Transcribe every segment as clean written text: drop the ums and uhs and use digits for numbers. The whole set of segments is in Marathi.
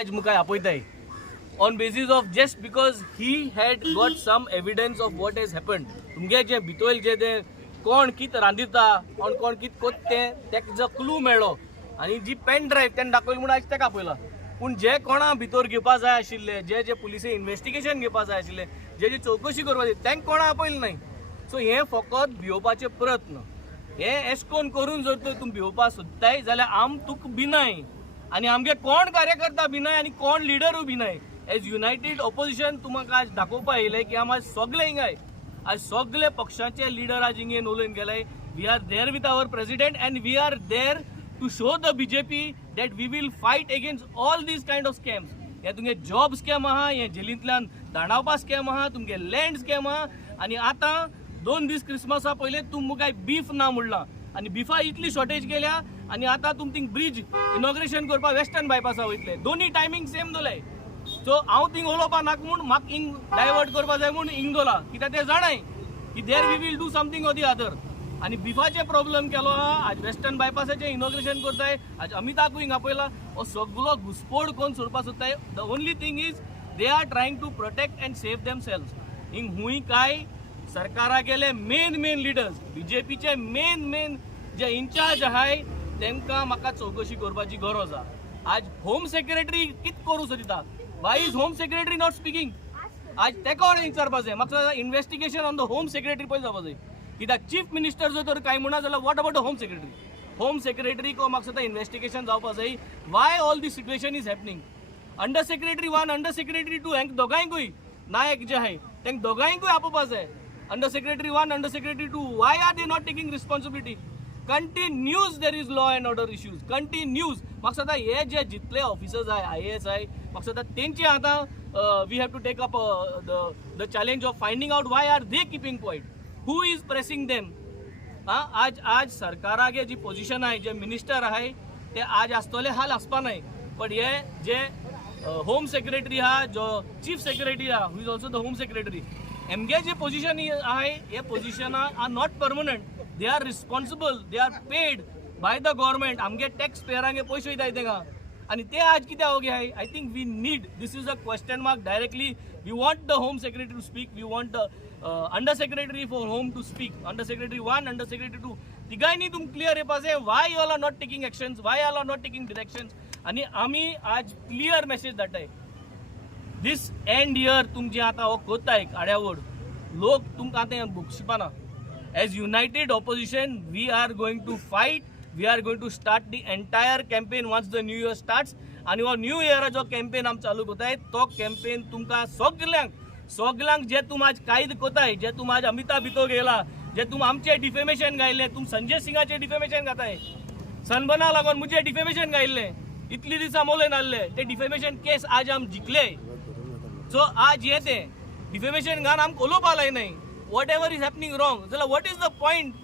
आज मुखार आपयताय on basis of just because he had got some evidence of what has happened. तुमगे जे भितोल जे ते कोण कित रांदिता और कोण कित कोत्ते तेक जो क्लू मेळ्ळो आनी जी पेन ड्राइव तेन दाखयली म्हणून आज तेका आपयला. पूण जे कोणा भितर घेवपा जाय आशिल्ले जे पुलिसे इन्व्हेस्टिगेशन घेवपा जाय आशिल्ले जे चौकशी करपा जाय तेंक कोणा आपयलें नाही. सो हे फकत भिवपाचे प्रयत्न हे एशकोन करून जर तर तुम भिवपा सोदताय जाल्यार आम तुक भिनाय आनी आमगे कोण कार्यकर्ता भिनाय आनी कोण लिडरू भिनाय. एज युनायटेड ऑपोजिशन तुमकां आज दाखोवपा येयलें की आम आज सगळे हिंगाय आज सगळे पक्षाचे लिडर आज हिंगेन उलोवन गेले. We are there with our president and we are there to show the BJP that we will fight against all these kind of scams. हे तुमगे जॉब स्कॅम आहा, हे जेलींतल्यान दाणावपा स्कॅम आहा, तुमगे लँड स्कॅम आहा. आनी आतां 2 दीस क्रिसमसा पयले तुमकां बीफ ना म्हणला आनी बिफा इतली शॉर्टेज केल्या आनी आतां तुम थिंग ब्रिज इनॉग्रेशन करपाक वेस्टर्न बायपासा वयतले. दोनी टायमींग सेम दोले. सो हांव थिंग उलोवपा नाका म्हूण म्हाका हिंग डायवर्ट करपा जाय म्हूण हिंग दोला कित्याक ते जाणाय की there we will do something or the other. आनी बिफाचे प्रॉब्लेम केलो आहा. आज वेस्टर्न बायपासाचें इनॉग्रेशन करताय, आज अमिताकूय हिंग आपयला. हो सगळो घुसपोड कोण सोडपा सोदताय. The only thing is they are trying to protect and save themselves. हिंग हुंय काय सरकारा गेले मेन लिडर्स बीजेपीचे मेन जे इन्चार्ज आहाय तेंकां म्हाका चौकशी करपाची गरज आहा. आज होम सेक्रेटरी कित करूं सोदिता. Why is home secretary not speaking. आज तेका विचारपा जाय. म्हाका investigation on the home secretary पळय जावपा जाय. कित्याक चीफ मिनिस्टर जर तर कांय म्हणा जाल्यार what about the home secretary. Home secretary को म्हाका सद्या इन्व्हेस्टिगेशन जावपा जाय. Why all these situation is happening. Under secretary 1 under secretary 2 हेंक दोगांयकूय नायक जे आहाय तेंक दोगांयकूय आपोवपा जाय. Under secretary 1 under secretary 2 Y are they not taking responsibility. Continues there is law end order issues continues. म्हाका सद्या हे जे जितले ऑफिसर्स आहाय IAS आहाय म्हाका सद्या तेंचे आतां we have to take up the challenge of finding out why are they keeping quiet. Who is pressing them. आज सरकारागे जी पोजिशन आहे जे मिनिस्टर आहे ते आज आसतले हाल आसपा नाही. पण हे जे होम सेक्रेटरी आहा जो चीफ सेक्रेटरी आहा who is also the home secretary एमगे जे पोजिशन आहे हे position are not permanent. They are responsible. They are paid by the government. आमगे टॅक्स पेयरांगे पयशे वयताय तेंका आनी ते आज कित्याक ओगे आहाय. I think we need this is a question mark directly. We want the home secretary to speak. We want the under secretary for home to speak. Under secretary 1 under secretary 2 तिगांयनी तुम क्लियर येवपा जाय why all are not taking actions why all are not taking directions. आनी आमी आज क्लियर मेसेज धाडटाय दीस एंड इयर तुम जे आतां हो कोत्ताय आड्यावड लोक तुमकां आतां बुकशिपाना. As united opposition we are going to fight. We are going to start the entire campaign once the new year starts. आनी हो न्यू इयरा जो कॅम्पेन आमी चालू कोताय तो कॅम्पेन तुमकां सगल्यांक जे तुम आज कायद कोताय जे तुम आज अमिताभ भितर गेला जे तुम आमचे डिफेमेशन गायले तुम संजय सिंगाचे डिफेमेशन घाताय. सनबर्ना लागून मुझे डिफेमेशन गायले इतली दिसा मोलेन आहले ते डिफेमेशन केस आज आम जिखले. सो आज हे ते डिफेमेशन घान आमकां उलोवपा लायनाय. What ever is happening wrong जाल्यार वॉट इज द पॉयंट.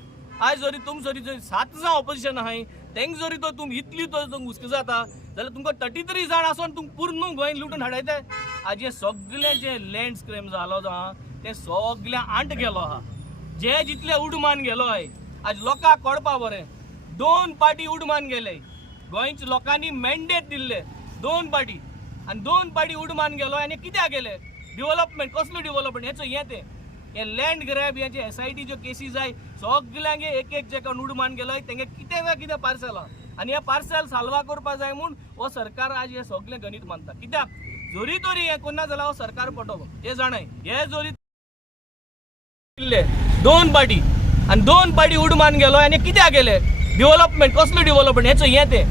आज जरी तुम जरी 7 जाण ऑपोजिशन आहाय तेंक जरी तो तुम इतली तो हुस्क जाता जाल्यार तुमकां 33 जाण आसून तुम पूर्ण गोंय लुटून हाडयताय. आज हे सगळे जे लँड स्क्रॅम जालो आहा ते सगळे आंट गेलो आहा. जे जितले उडमान गेलो आहाय आज लोकांक कळपा बरें 2 पार्टी उडमान गेले. गोंयच्या लोकांनी मॅन्डेट दिल्ले 2 पार्टी आनी 2 पार्टी उडमान गेलो आनी कित्याक गेले. डेव्हलपमेंट कसलो डेव्हलपमेंट हेचो हे ते हे लँड ग्रॅब हेचे SIT ज्यो केसीस जाय सगळ्यांगे एक जेका उडमान गेलोय तेंगे कितें ना कितें पार्सल आहा. आनी हे पार्सल साल्वा करपा जाय म्हूण हो सरकार आज हे सगळे गणित मानता. कित्याक जोरी तोरी हे कोन्ना जाल्यार हो सरकार पडटलो ते जाणाय. हे जोरी 2 पार्टी आनी 2 पार्टी उडमान गेलो आनी कित्याक गेले. डेव्हलपमेंट कसलो डेव्हलपमेंट हेचो हे ते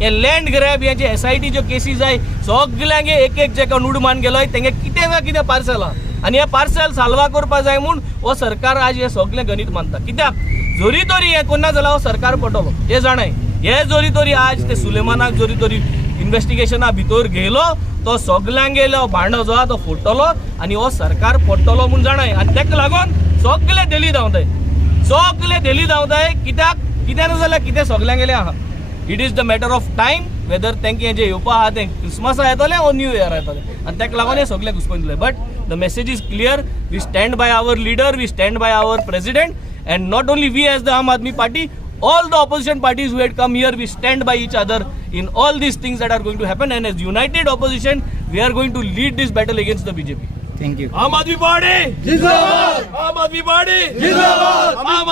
हे लँड ग्रॅब हेचे SIT ज्यो केसीस जाय सगळ्यांगे एक जेका उडमान गेलोय तेंगे कितें ना कितें पार्सल आहा. आनी हे पार्सल साल्वा करपा जाय म्हूण हो सरकार आज हे सगळे गणित मानता. कित्याक जोरी तोरी हे कोन्ना जाल्यार हो सरकार पडटलो ते जाणाय. हे जोरी तोरी आज ते सुलेमानाक जोरी तोरी इन्व्हेस्टिगेशना भितर गेलो तो सगळ्यांगेलो भांडो जो आहा तो फोडटलो आनी हो सरकार पडटलो म्हूण जाणाय. आनी तेका लागून सगळे दिल्ली धांवताय कित्याक कितें ना जाल्यार कितें सगळ्यांगेलें आहा. It is the matter of time whether तेंके जे येवपा आहा ते क्रिसमसा येतले ओ न्यू इयर येतले आनी तेका लागून हे सगळे घुसपून दिले. But the message is clear. We stand by our leader. We stand by our president. And not only we as the Aam Aadmi Party, all the opposition parties who had come here, we stand by each other in all these things that are going to happen, and as united opposition, we are going to lead this battle against the BJP. Thank you. Aam Aadmi Party! Jindabad! Aam Aadmi Party! Jindabad!